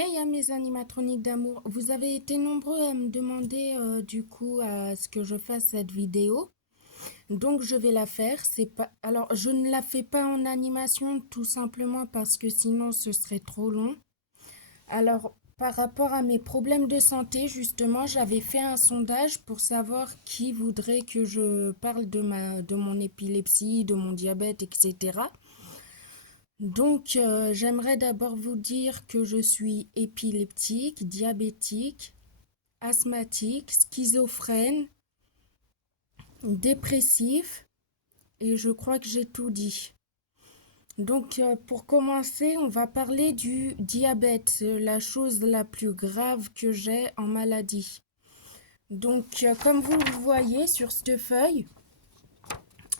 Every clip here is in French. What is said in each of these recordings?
Hey à mes animatroniques d'amour, vous avez été nombreux à me demander à ce que je fasse cette vidéo. Donc je vais la faire. C'est pas alors je ne la fais pas en animation tout simplement parce que sinon ce serait trop long. Alors par rapport à mes problèmes de santé, justement, j'avais fait un sondage pour savoir qui voudrait que je parle de mon épilepsie, de mon diabète, etc. J'aimerais d'abord vous dire que je suis épileptique, diabétique, asthmatique, schizophrène, dépressif et je crois que j'ai tout dit. Pour commencer, on va parler du diabète, la chose la plus grave que j'ai en maladie. Comme vous le voyez sur cette feuille,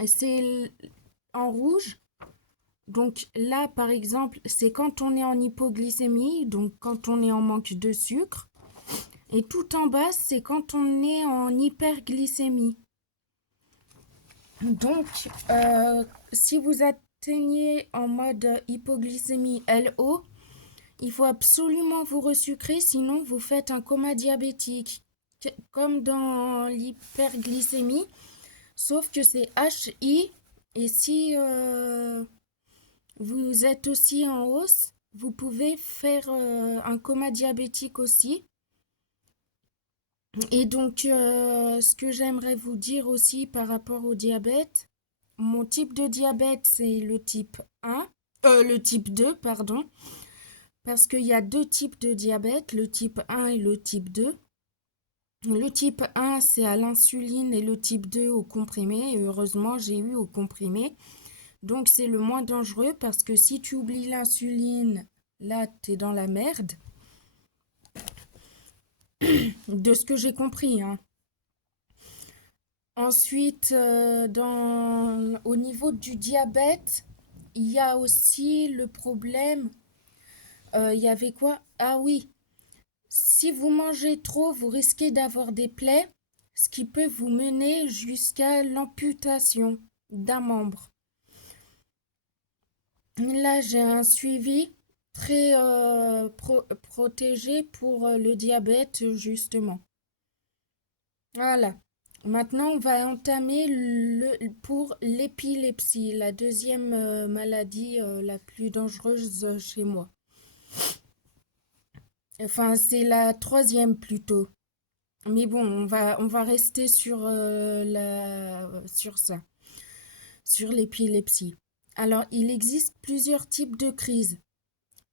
c'est en rouge. Donc là, par exemple, c'est quand on est en hypoglycémie, donc quand on est en manque de sucre. Et tout en bas, c'est quand on est en hyperglycémie. Donc, si vous atteignez en mode hypoglycémie LO, il faut absolument vous resucrer, sinon vous faites un coma diabétique. Comme dans l'hyperglycémie, sauf que c'est HI. Et si vous êtes aussi en hausse, vous pouvez faire un coma diabétique aussi. Ce que j'aimerais vous dire aussi par rapport au diabète, mon type de diabète, c'est le type 1, le type 2, pardon, parce qu'il y a deux types de diabète, le type 1 et le type 2. Le type 1, c'est à l'insuline et le type 2 au comprimé. Et heureusement, j'ai eu au comprimé. Donc, c'est le moins dangereux parce que si tu oublies l'insuline, là, t'es dans la merde. De ce que j'ai compris, hein. Ensuite, au niveau du diabète, il y a aussi le problème. Il y avait quoi? Ah oui, si vous mangez trop, vous risquez d'avoir des plaies, ce qui peut vous mener jusqu'à l'amputation d'un membre. Là, j'ai un suivi très protégé pour le diabète, justement. Voilà. Maintenant, on va entamer pour l'épilepsie, la deuxième maladie la plus dangereuse chez moi. Enfin, c'est la troisième plutôt. Mais bon, on va rester sur ça, sur l'épilepsie. Alors, il existe plusieurs types de crises.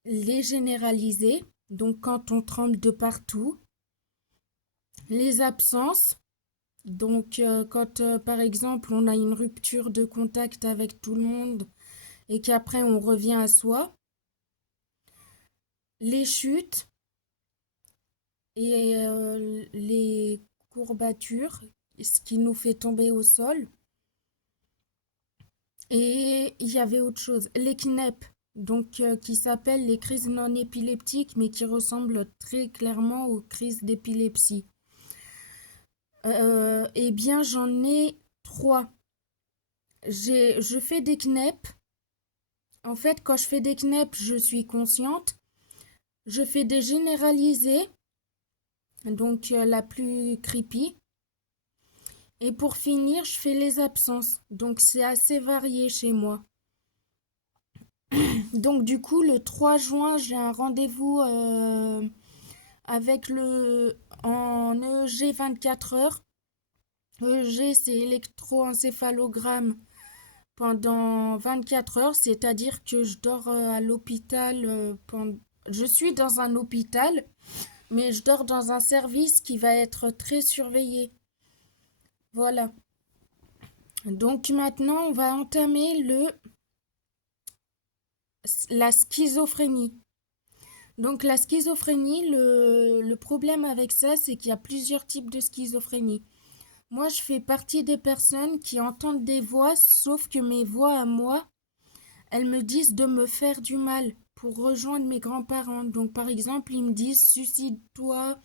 Les généralisées, donc quand on tremble de partout. Les absences. Quand par exemple on a une rupture de contact avec tout le monde et qu'après on revient à soi, les chutes et les courbatures, ce qui nous fait tomber au sol. Et il y avait autre chose, les KNEP, qui s'appellent les crises non épileptiques, mais qui ressemblent très clairement aux crises d'épilepsie. Eh bien, j'en ai trois. Je fais des KNEP. En fait, quand je fais des knep, je suis consciente. Je fais des généralisées, la plus creepy. Et pour finir, je fais les absences. Donc c'est assez varié chez moi. Donc du coup, le 3 juin, j'ai un rendez-vous avec en EEG 24 heures. EEG, c'est électroencéphalogramme pendant 24 heures, c'est-à-dire que je dors à l'hôpital. Je suis dans un hôpital, mais je dors dans un service qui va être très surveillé. Voilà. Donc maintenant, on va entamer la schizophrénie. Donc la schizophrénie, le problème avec ça, c'est qu'il y a plusieurs types de schizophrénie. Moi, je fais partie des personnes qui entendent des voix, sauf que mes voix à moi, elles me disent de me faire du mal pour rejoindre mes grands-parents. Donc par exemple, ils me disent suicide-toi,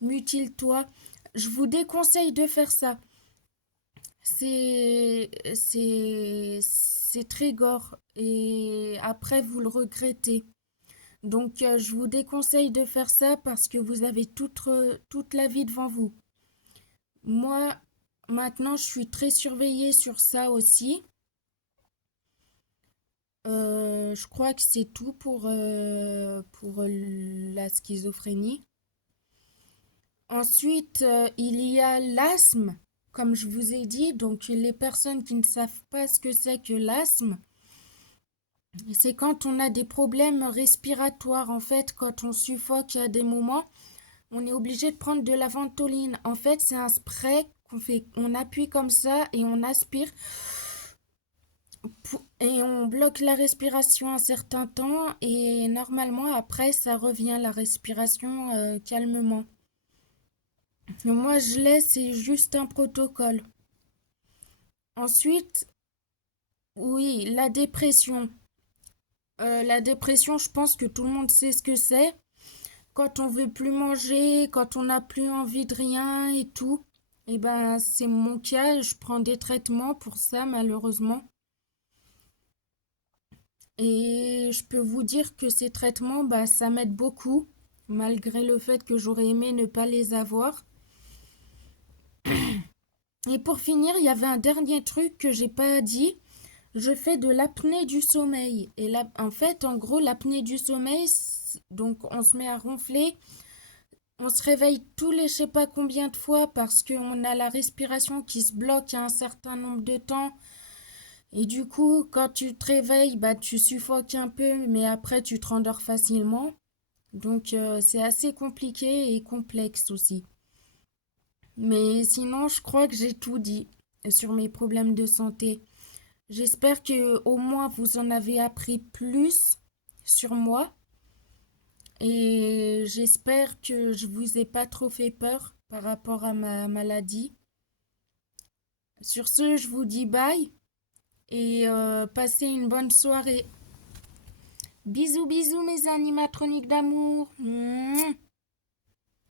mutile-toi. Je vous déconseille de faire ça. C'est très gore et après vous le regrettez. Donc, je vous déconseille de faire ça parce que vous avez toute la vie devant vous. Moi, maintenant, je suis très surveillée sur ça aussi. Je crois que c'est tout pour la schizophrénie. Ensuite, il y a l'asthme, comme je vous ai dit. Donc, les personnes qui ne savent pas ce que c'est que l'asthme, c'est quand on a des problèmes respiratoires. En fait, quand on suffoque à des moments, on est obligé de prendre de la ventoline. En fait, c'est un spray qu'on fait, on appuie comme ça et on aspire et on bloque la respiration un certain temps et normalement après ça revient la respiration calmement. Moi je laisse, c'est juste un protocole. Ensuite, oui, la dépression. La dépression, je pense que tout le monde sait ce que c'est. Quand on veut plus manger, quand on n'a plus envie de rien et tout. Et ben c'est mon cas, je prends des traitements pour ça malheureusement. Et je peux vous dire que ces traitements, bah, ça m'aide beaucoup, malgré le fait que j'aurais aimé ne pas les avoir. Et pour finir, il y avait un dernier truc que j'ai pas dit. Je fais de l'apnée du sommeil. Et là, en fait, en gros, l'apnée du sommeil, donc on se met à ronfler, on se réveille tous les je sais pas combien de fois parce qu'on a la respiration qui se bloque à un certain nombre de temps. Et du coup, quand tu te réveilles, bah, tu suffoques un peu, mais après, tu te rendors facilement. Donc, c'est assez compliqué et complexe aussi. Mais sinon, je crois que j'ai tout dit sur mes problèmes de santé. J'espère que au moins vous en avez appris plus sur moi et j'espère que je vous ai pas trop fait peur par rapport à ma maladie. Sur ce, je vous dis bye et passez une bonne soirée. Bisous, bisous mes animatroniques d'amour. Mouah.